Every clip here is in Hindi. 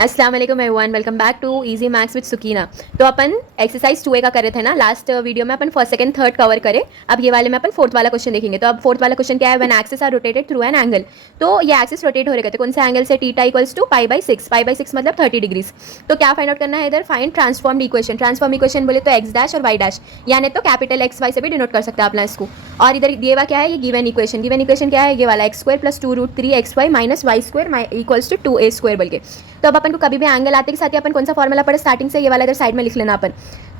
अस्सलाम वालेकुम everyone, welcome back to easy maths with Sukina. तो अपन एक्सरसाइज 2A का कर रहे थे ना, लास्ट वीडियो में अपन फर्स्ट सेकंड थर्ड कवर करे। अब ये वाले में अपन फोर्थ वाला क्वेश्चन देखेंगे। तो अब फोर्थ वाला क्वेश्चन क्या है, when axis are rotated through an angle. तो ये एक्सिस रोटेट हो रहे थे कौन से एंगल से, थीटा इक्वल्स टू पाई/6, पाई/6 मतलब 30 डिग्रीज। तो क्या फाइंड आउट करना है इधर, find transformed equation. Transform equation बोले तो एक्स डैश और वाई डैश, यानी तो कैपिटल एक्स वाई से भी डिनोट कर सकते हैं अपना इसको। और इधर ये क्या है, ये गिवन इक्वेशन। गिवन इक्वेशन क्या है, ये वाला x square plus 2√3xy minus y square equals to 2a square बोल के। तो अब अपन को कभी भी एंगल आते के साथ ही अपन कौन सा फॉर्मूला पढ़े स्टार्टिंग से, ये वाला इधर साइड में लिख लेना अपन।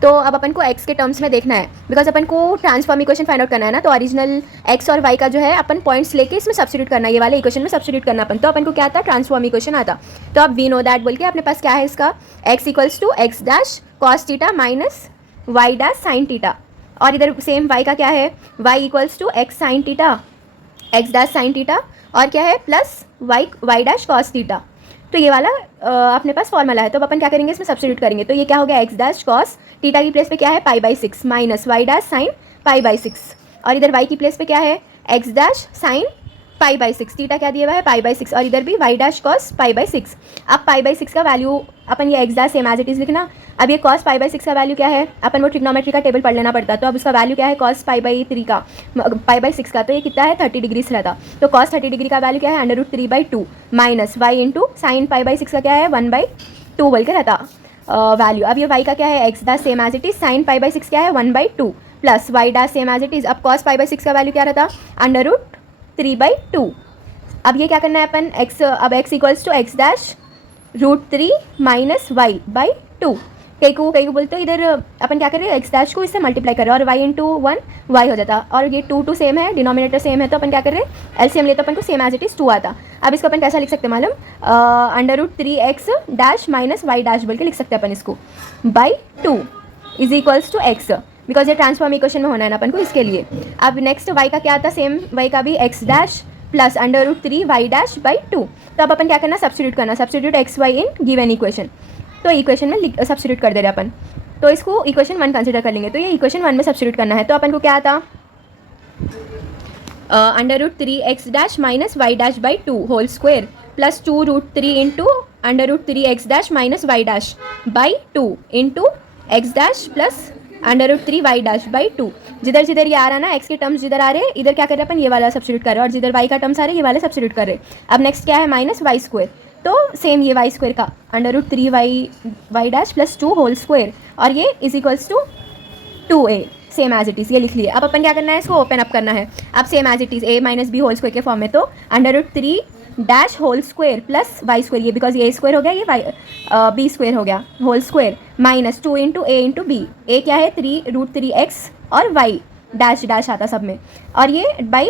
तो अब अपन को x के टर्म्स में देखना है, बिकॉज अपन को ट्रांसफॉर्म इक्वेशन फाइंड आउट करना है ना। तो ओरिजिनल x और y का जो है अपन पॉइंट्स लेके इसमें सब्स्टिट्यूट करना है, ये वाले इक्वेशन में सब्स्टिट्यूट करना अपन। तो अपन को क्या आता, ट्रांसफॉर्म इक्वेशन आता। तो अब वी नो दैट बोल के अपने पास क्या है इसका, x equals to x dash cos theta minus y dash sine theta. और इधर सेम y का क्या है, y equals to x sine theta, x dash sine theta, और क्या है plus y dash cos theta. तो ये वाला अपने पास फॉर्मूला है। तो अब अपन क्या करेंगे, इसमें सब्स्टिट्यूट करेंगे। तो ये क्या हो गया, एक्स डैश कॉस थीटा की प्लेस पे क्या है पाई/6 माइनस वाई डैश साइन पाई/6, और इधर वाई की प्लेस पे क्या है एक्स डैश साइन पाई/6, थीटा क्या दिया हुआ है पाई/6, और इधर भी वाई डैश कॉस पाई/6। अब पाई/6 का वैल्यू अपन ये x dash same as it is लिखना। अब ये कॉस पाई/6 का वैल्यू क्या है, अपन वो ट्रिग्नोमेट्री का टेबल पढ़ लेना पड़ता। तो अब उसका वैल्यू क्या है कॉस पाई/3 का पाई/6 का, तो ये कितना है 30 डिग्रीज रहता। तो कॉस 30 डिग्री का वैल्यू क्या है √3/2 माइनस वाई इंटू साइन पाई/6 का क्या है 1/2 बोल के रहता वैल्यू। अब ये वाई का क्या है x dash same as it is, sine पाई/6 क्या है 1/2 plus y dash same as it is. अब कॉस पाई/6 का वैल्यू क्या रहता √3/2। अब ये क्या करना है अपन x, अब x equals to x dash √3 minus y/2। कई को बोलते हो इधर अपन क्या कर रहे हैं, एक्स डैश को इससे मल्टीप्लाई कर रहे हैं और y इंटू 1 वाई हो जाता, और ये 2 सेम है, डिनोमिनेटर सेम है। तो अपन क्या कर रहे हैं, एलसीएम ले तो अपन को सेम एज इट इज 2 आता। अब इसको अपन कैसा लिख सकते हैं मालूम, √3x dash minus y dash बोल के लिख सकते हैं अपन इसको, /2 is equals to x, because ये ट्रांसफॉर्म इक्वेशन में होना है ना अपन को, इसके लिए। अब नेक्स्ट y का क्या आता, सेम y का भी x dash plus √3 y dash /2। तो अब अपन क्या करना, सब्स्टिट्यूट करना, substitute x y in given equation. तो इक्वेशन में सब्स्टिट्यूट कर दे रहे अपन। तो इसको इक्वेशन 1 कंसिडर कर लेंगे। तो ये इक्वेशन 1 में सब्स्टिट्यूट करना है। तो अपन को क्या आता, √3x dash minus y dash /2 whole square plus 2√3 into √3x dash minus y dash /2 into x dash plus √3 y dash /2। जिधर जिधर ये आ रहा है ना, एक्स के टर्म्स जिधर आ रहे हैं, इधर क्या कर रहे हैं अपन, ये वाला सब्स्टिट्यूट कर रहे हैं, और जिधर वाई का टर्म्स आ रहे हैं, ये वाला सब्स्टिट्यूट कर रहे हैं। अब नेक्स्ट क्या है माइनस वाई स्क्वायर, तो सेम ये वाई स्क्वायर का √3 y dash plus 2 whole square, और ये is equals to 2a same as it is, ये लिख लिए। अब अपन क्या करना है, इसको ओपन अप करना है। अब same as it is a minus b whole square के फॉर्म में, तो √3 dash whole square plus y square, ये बिकॉज ये स्क्वायर हो गया, ये वाई बी स्क्वायर हो गया whole square minus 2 into a into b. A क्या है √3x और वाई डैश डैश आता सब में, और ये बाई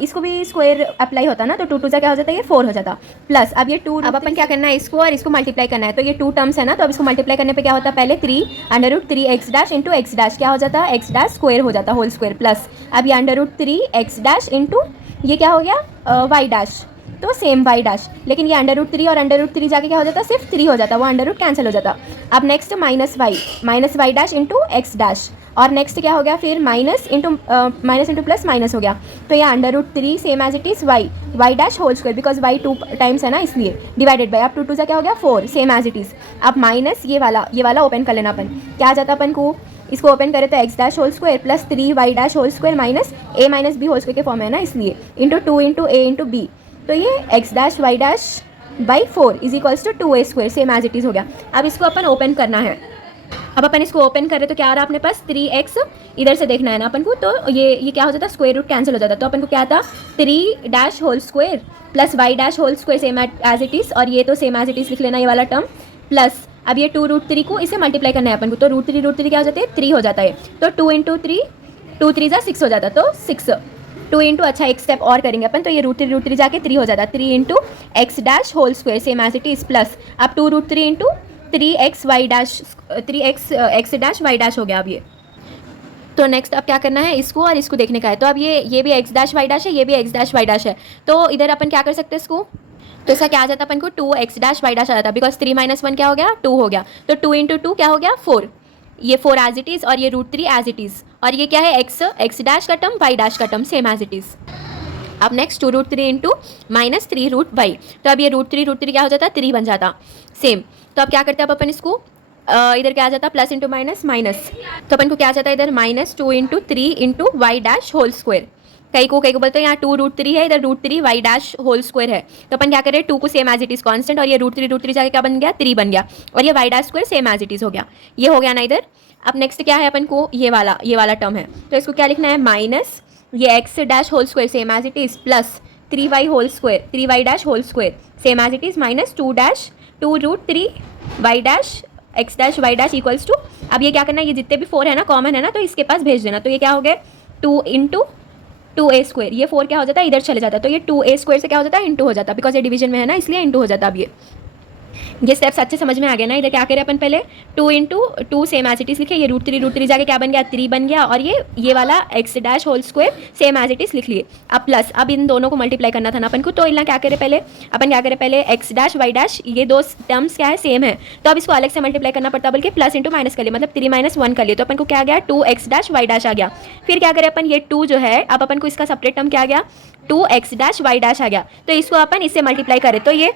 इसको भी स्क्वायर अप्लाई होता ना, तो 2 2 क्या हो जाता है, ये 4 हो जाता प्लस। अब ये 2, अब अपन क्या करना है, इसको और इसको मल्टीप्लाई करना है। तो ये 2 टर्म्स है ना, तो अब इसको मल्टीप्लाई करने पे क्या होता है, पहले 3 √3x dash into x dash क्या हो जाता है, एक्स डैश स्क्वायर हो जाता होल स्क्वायर प्लस। अब ये √3x डैश इंटू ये क्या हो गया वाई डैश, तो सेम वाई डैश, लेकिन ये √3 और √3 जाके क्या हो जाता, सिर्फ 3 हो जाता, वो अंडर रूट कैंसिल हो जाता। अब next minus y dash into x dash, और नेक्स्ट क्या हो गया फिर माइनस इंटू प्लस माइनस हो गया। तो ये √3 same as it is y dash whole square, because y 2 times है ना, इसलिए डिवाइडेड बाई, अब 2 2 क्या हो गया 4 सेम एज इट इज़। अब माइनस ये वाला ओपन कर लेना अपन, क्या आ जाता अपन को, इसको ओपन करें तो x dash whole square plus 3 y dash whole square minus a minus b whole square के फॉर्म है ना, इसलिए into 2 into a into b. तो ये x dash y dash /4 is equals to 2a square same as it is हो गया। अब इसको अपन ओपन करना है। अब अपन इसको ओपन कर रहे तो क्या आ रहा है अपने पास 3x, इधर से देखना है ना अपन को, तो ये क्या हो जाता, स्क्वायर रूट कैंसिल हो जाता। तो अपन को क्या था 3 dash whole square plus y dash whole square same as it is, और ये तो सेम एज इट इज़ लिख लेना ये वाला टर्म प्लस। अब ये 2√3 को इसे मल्टीप्लाई करना है अपन को, तो √3 क्या हो जाते हैं 3 हो जाता है, तो 2 इंटू 3 2 3 6 हो जाता, तो 6 2 इंटू, अच्छा एक स्टेप और करेंगे अपन, तो ये √3 जाके 3 हो जाता, 3 into x dash whole square same as it is plus. अब 2√3 into 3x x dash y dash हो गया अब ये। तो नेक्स्ट अब क्या करना है, इसको और इसको देखने का है। तो अब ये भी एक्स डैश वाई डैश है, ये भी एक्स डैश वाई डैश है, तो इधर अपन क्या कर सकते हैं इसको, तो इसका क्या आ जाता अपन को 2x डैश वाई डैश आ जाता, बिकॉज 3 - 1 क्या हो गया 2 हो गया, तो 2 इंटू 2 क्या हो गया 4, ये 4 एज इट इज़, और ये √3 एज इट इज़, और ये क्या है एक्स डैश का टर्म वाई डैश का term same as it is. अब नेक्स्ट 2√3 इंटू -3√y। तो अब ये √3 क्या हो जाता, 3 बन जाता। सेम, तो अब क्या करते हैं, अब अपन इसको इधर क्या आ जाता, प्लस इंटू माइनस माइनस, तो अपन को क्या आ जाता है इधर -2 into 3 into y dash whole square. कई को बोलते हैं यहाँ 2√3 है, इधर √3 वाई डैश होल स्क्वायर है। तो अपन क्या करें, 2 को same as it is constant, और ये √3 जाके क्या बन गया, 3 बन गया, और ये y dash square same as it is हो गया। ये हो गया ना इधर। अब नेक्स्ट क्या है अपन को, ये वाला टर्म है, तो इसको क्या लिखना है, माइनस ये x dash whole square same as it is plus 3y whole square, 3y dash whole square same as it is minus 2√3 y dash x dash y dash equals to, अब ये क्या करना है, ये जितने भी 4 है ना कॉमन है ना, तो इसके पास भेज देना। तो ये क्या हो गया, 2 इंटू 2a स्क्वायर, ये 4 क्या हो जाता है, इधर चले जाता है, तो ये 2a स्क्वायर से क्या हो जाता है, इंटू हो जाता है, बिकॉज ये डिवीजन में है ना, इसलिए इंटू हो जाता है। अब ये स्टेप्स अच्छे समझ में आ गए ना। इधर क्या करें अपन, पहले 2 into 2 same as it is लिखे, ये √3 जाके क्या बन गया, 3 बन गया, और ये वाला x dash whole square same as it is लिख लिए। अब प्लस, अब इन दोनों को मल्टीप्लाई करना था ना अपन को, तो इतना क्या करें पहले, अपन क्या करें पहले एक्स डैश वाई डैश, ये दो टर्म्स क्या है, सेम है, तो अब इसको अलग से मल्टीप्लाई करना पड़ता, बल्कि प्लस इंटू माइनस कर लिए, मतलब 3 - 1 कर लिए, तो अपन को क्या आ गया, 2x डैश वाई डैश आ गया। फिर क्या करें अपन, ये 2 जो है, अब अपन को इसका सेपरेट टर्म क्या आ गया, 2x डैश वाई डैश आ गया, तो इसको अपन इससे मल्टीप्लाई करें, तो ये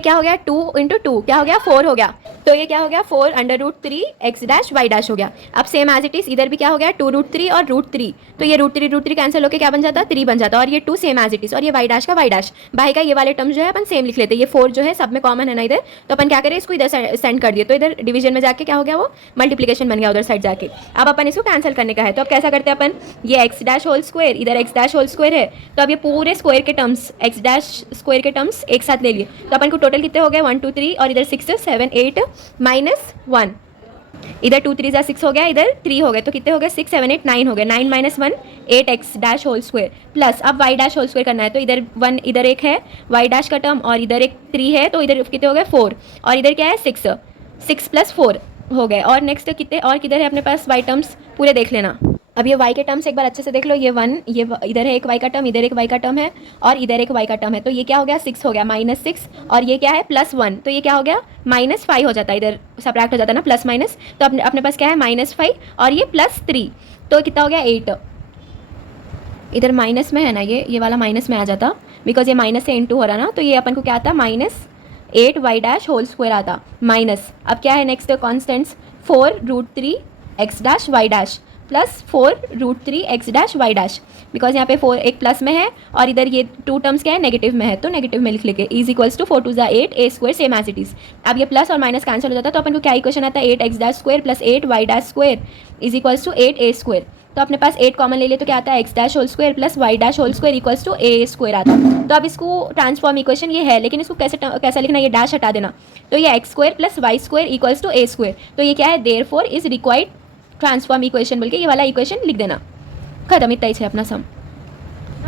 क्या हो गया, 2 इंटू 2 क्या हो गया, 4 हो गया, तो ये क्या हो गया, 4 √3 एक्स डैश वाई डैश हो गया। अब सेम एज इट इज इधर भी क्या हो गया, 2√3 और √3, तो ये √3 कैंसिल होकर क्या बन जाता, 3 बन जाता, और ये 2 सेम एज इट इज, और ये वाई डैश का वाई डैश, भाई का ये वाले टर्म जो है अपन सेम लिख लेते हैं, ये 4 जो है सब में कॉमन है ना इधर, तो अपन क्या करें, इसको इधर सेंड कर दिए, तो इधर डिवीजन में जाके क्या हो गया, वो मल्टीप्लीकेशन बन गया उधर साइड जाके। अब अपन इसको कैंसिल करने का है, तो अब कैसा करते हैं अपन, ये एक्स डैश होल स्क्वायर, इधर एक्स डैश होल स्क्वायर है, तो अब ये पूरे स्क्वायर के टर्म्स, एक्स डैश स्क्वायर के टर्म्स एक साथ ले लिए, तो अपन को टोटल कितने हो गए, 1 2 3, और इधर 6 7 8 -1, इधर 2 3 6 हो गया, इधर 3 हो गए, तो कितने हो गए, 6 7 8 9 हो गए, 9 - 1 8 x dash whole square plus, अब वाई डैश होल स्क्वायर करना है, तो इधर 1 इधर एक है वाई डैश का टर्म, और इधर एक 3 है, तो इधर कितने हो गए, 4, और इधर क्या है 6 6 + 4 हो गए, और नेक्स्ट कितने और किधर है अपने पास वाई टर्म्स पूरे देख लेना। अब ये y के टर्म्स एक बार अच्छे से देख लो, ये 1, ये इधर है एक y का टर्म, इधर एक y का टर्म है, और इधर एक y का टर्म है, तो ये क्या हो गया, 6 हो गया, -6, और ये क्या है +1, तो ये क्या हो गया, -5 हो जाता है, इधर सब्ट्रैक्ट हो जाता है ना प्लस माइनस, तो अपने पास क्या है -5, और ये +3, तो कितना हो गया 8, इधर माइनस में है ना, ये वाला माइनस में आ जाता, बिकॉज ये माइनस से इंटू हो रहा ना, तो ये अपन को क्या आता, -8 वाई डैश होल स्क्वायर आता, माइनस, अब क्या है next constants, 4√3 x dash y dash plus 4√3 x dash y dash, because यहाँ पे 4 एक प्लस में है, और इधर ये 2 टर्म्स क्या है, नेगेटिव में है, तो नेगेटिव में लिख लेके, is equals to 4 2 8 a square same as it is. अब ये प्लस और माइनस कैंसिल हो जाता है, तो अपन को क्या इक्वेशन आता है, 8 x dash square plus 8 y dash square is equals to 8 a square, तो अपने पास 8 कॉमन ले लिए, तो क्या आता है, x dash whole square plus y dash whole square equals to a square आता है। तो अब इसको ट्रांसफॉर्म इक्वेशन ये है, लेकिन इसको कैसा लिखना, ये डैश हटा देना, तो ये x square plus y square equals to a square, तो ये क्या है, therefore is required transform equation बोल के ये वाला इक्वेशन लिख देना, खत्म, इतना ही है अपना सम।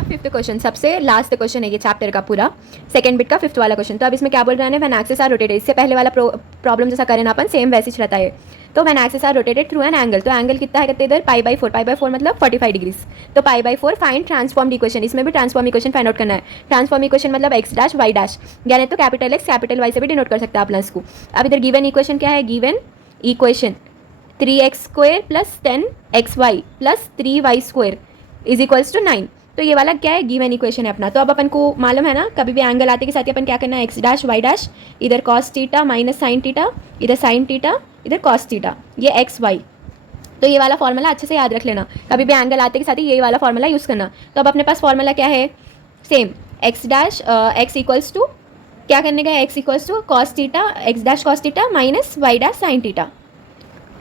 5th क्वेश्चन सबसे लास्ट क्वेश्चन है ये चैप्टर का पूरा, सेकंड बिट का 5th वाला क्वेश्चन। तो अब इसमें क्या बोल रहा है, व्हेन एक्सिस आर रोटेटेड, इससे पहले वाला प्रॉब्लम जैसा करें ना अपन, सेम वैसे ही रहता है। तो when axis are rotated through an angle, तो एंगल कितना है, कहते इधर π/4 मतलब 45 डिग्रीज, तो π/4 फाइंड ट्रांसफॉर्म इक्वेशन, इसमें भी ट्रांसफॉर्म इक्वेशन फाइंड आउट करना है। ट्रांसफॉर्म इक्वेशन मतलब एक्स डैश वाई डैश, यानी तो कैपिटल एक्स कैपिटल वाई से भी डिनोट कर सकते हैं आप इसको। अब इधर गिवन इक्वेशन क्या है, given equation 3x square plus 10xy plus 3y square is equals to 9, तो ये वाला क्या है, गिवन इक्वेशन है अपना। तो अब अपन को मालूम है ना, कभी भी एंगल आते के साथ ही अपन क्या करना है, एक्स डैश वाई डैश, इधर cos theta minus sine theta, इधर साइन थीटा, इधर कॉस थीटा, ये एक्स वाई, तो ये वाला फॉर्मूला अच्छे से याद रख लेना, कभी भी एंगल आते के साथ ही ये वाला फॉर्मूला यूज़ करना। तो अब अपने पास फॉर्मूला क्या है, same x dash x equals to क्या करने का, x equals to cos theta x dash cos theta minus y dash sine theta,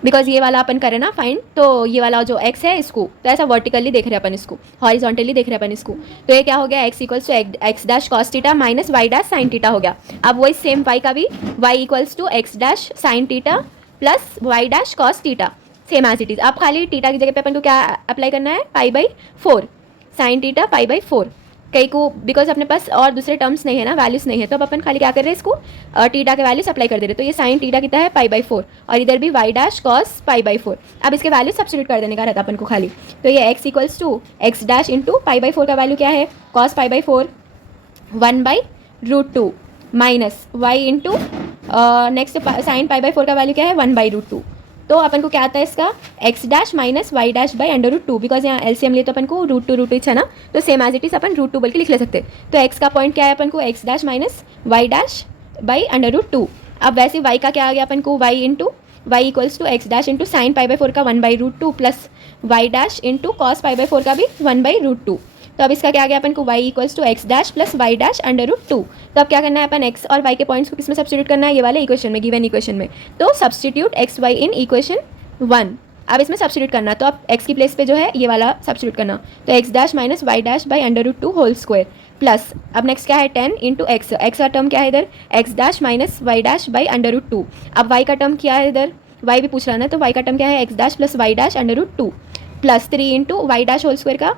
because ये वाला अपन करें ना फाइंड, तो ये वाला जो x है इसको तो ऐसा वर्टिकली देख रहे हैं अपन, इसको हॉरिजॉन्टली देख रहे हैं अपन इसको, तो ये क्या हो गया, x equals to x dash cos theta minus y dash sine theta हो गया। अब वही सेम y का भी y equals to x dash sine theta plus y dash cos theta same as it is. अब खाली थीटा की जगह पे अपन को क्या अप्लाई करना है, π/4 साइन थीटा π/4, कई को बिकॉज अपने पास और दूसरे टर्म्स नहीं है ना, वैल्यूज नहीं है, तो अब अपन खाली क्या कर रहे हैं, इसको थीटा के वैल्यूज अप्लाई कर दे रहे, तो ये साइन थीटा कितना है π/4, और इधर भी वाई डैश कॉस π/4। अब इसके वैल्यू सब्स्टिट्यूट कर देने का रहता अपन को खाली, तो ये x equals to x dash into π/4 का वैल्यू क्या है, cos π/4 1/√2 minus y into next sine π/4 का वैल्यू क्या है, 1/√2 तो अपन को क्या आता है इसका x dash minus y dash by under root two, because यहाँ एलसीएम लिए तो अपन को रूट टू है ना, तो सेम एज इट इज अपन रूट टू बोल के लिख ले सकते हैं। तो एक्स का पॉइंट क्या है अपन को x dash minus y dash by under root two. अब वैसे वाई का क्या आ गया अपन को y into y equals to x dash into sine pi by four का one by root two plus y dash into cos pi by four का भी वन बाई रूट टू। तो अब इसका क्या आ गया अपन को y equals to x dash plus y dash under root two. तो अब क्या करना है अपन x और y के पॉइंट्स को किसमें सब्स्टिट्यूट करना है, ये वाले इक्वेशन में, गिवन इक्वेशन में। तो substitute x y in equation 1। अब इसमें सब्स्टिट्यूट करना, तो अब x की प्लेस पे जो है ये वाला सब्स्टिट्यूट करना, तो x dash minus y dash by under root two whole square plus अब नेक्स्ट क्या है 10 इंटू एक्स, एक्स का टर्म क्या है इधर x dash minus y dash by under root two. अब y का टर्म क्या है इधर, y भी पूछ रहा है ना, तो y का टर्म क्या है x dash plus y dash under root two plus 3 into y dash whole square का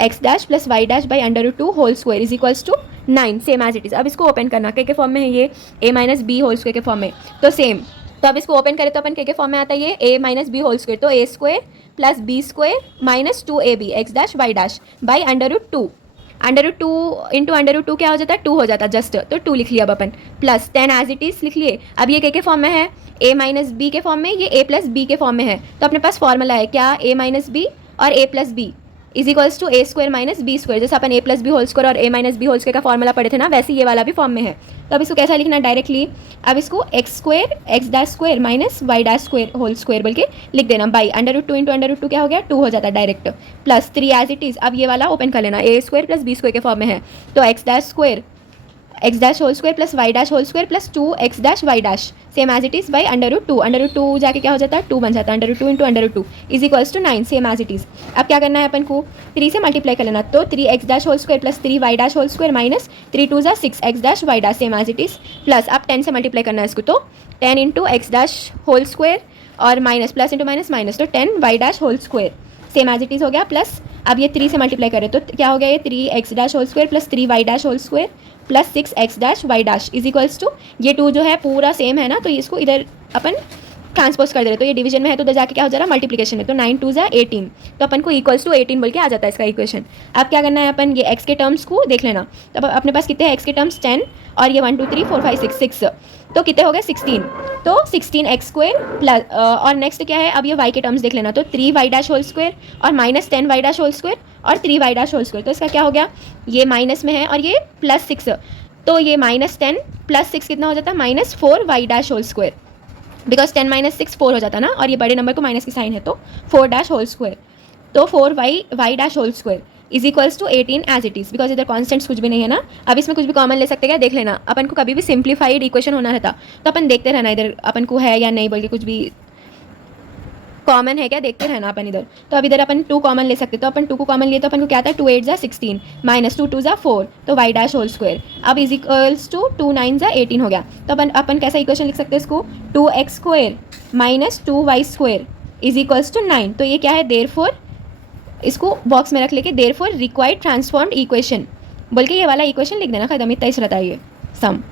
x dash plus y dash by under root two whole square is equals to 9, same as it is. अब इसको ओपन करना, के फॉर्म में है ये a minus b whole square के फॉर्म में, तो सेम। तो अब इसको ओपन करें तो अपन के फॉर्म में आता है ये a minus b whole square, तो a square plus b square minus 2ab x dash y dash by under root two. Under root two into under root two क्या हो जाता है 2 हो जाता है जस्ट, तो 2 लिख लिया अब अपन प्लस 10 एज इट इज लिख लिए। अब ये के फॉर्म में है a माइनस बी के फॉर्म में, ये a प्लस बी के फॉर्म में है, तो अपने पास फॉर्मूला है क्या a माइनस बी और a plus b is equals to a square minus b square. जैसे अपन a plus b whole square और a minus b whole square का फॉर्मूला पढ़े थे ना, वैसे ये वाला भी फॉर्म में है। तो अब इसको कैसा लिखना है डायरेक्टली, अब इसको x square x dash square minus y dash square whole square बोल के लिख देना by under root two into under root two क्या हो गया 2 हो जाता है direct plus 3 as it is. अब ये वाला ओपन कर लेना, a square plus b square के फॉर्म में है, तो x dash square x dash whole square plus y dash whole square plus 2 x dash y dash same as it is by under root two जाके क्या हो जाता है 2 बन जाता है, under root two into under root two is equals to 9 same as it is. अब क्या करना है अपन को 3 से मल्टीप्लाई कर लेना, तो 3 x dash whole square plus 3 y dash whole square minus 3 2 जा 6 x dash y dash same as it is plus अब 10 से मल्टीप्लाई करना है इसको, तो 10 into x dash whole square और minus plus into minus minus, तो 10 y dash whole square same as it is हो गया प्लस अब ये 3 से मल्टीप्लाई करें तो क्या हो गया ये 3 x dash whole square plus 3 y dash whole square plus 6 x dash y dash is equals to ये 2 जो है पूरा सेम है ना, तो इसको इधर अपन ट्रांसपोज कर दे रहे, तो ये डिवीजन में है तो उधर जाके क्या हो जा रहा है मल्टीप्लिकेशन में, तो 9 2 जा 18, तो अपन को इक्वल्स टू 18 बोल के आ जाता है इसका इक्वेशन। अब क्या करना है अपन ये x के टर्म्स को देख लेना, तो अब अपने पास कितने हैं x के टर्म्स 10 और ये 1 2 3 4 5 6 तो कितने हो गए 16, तो 16 एक्स स्क्वायर प्लस और नेक्स्ट क्या है अब ये y के टर्म्स देख लेना, तो 3 वाई डैश होल स्क्वायर और minus 10 y dash whole square और 3 वाई डैश होल स्क्वायर, तो इसका क्या हो गया ये माइनस में है और ये प्लस 6, तो ये माइनस 10 प्लस 6 कितना हो जाता है minus 4 y dash whole square, because 10 minus 6 4 हो जाता ना, और ये बड़े नंबर को माइनस की साइन है तो 4 डैश होल स्क्वायर, तो 4 y dash whole square is equals to 18 as it is, because इधर कॉन्स्टेंट्स कुछ भी नहीं है ना। अब इसमें कुछ भी कॉमन ले सकते हैं क्या, देख लेना, अपन को कभी भी सिंप्लीफाइड इक्वेशन होना रहता तो अपन देखते रहना इधर अपन को है या नहीं बोल के, कुछ भी कॉमन है क्या देखते रहना अपन इधर। तो अब इधर अपन 2 कॉमन ले सकते, तो अपन 2 को कॉमन लिए तो अपन को क्या आता है 2 8 जा 16 माइनस 2 2 जा 4, तो वाई डैश होल स्क्वायर अब इज इक्वल्स टू 2 9 जा 18 हो गया। तो अपन कैसा इक्वेशन लिख सकते हैं इसको 2x square minus 2y square is equals to 9, तो ये क्या है देयरफॉर इसको बॉक्स में रख लेके देयरफॉर रिक्वायर्ड ट्रांसफॉर्म्ड इक्वेशन बोल के ये वाला इक्वेशन लिख देना, खत्म, इतना ही रहता है ये सम।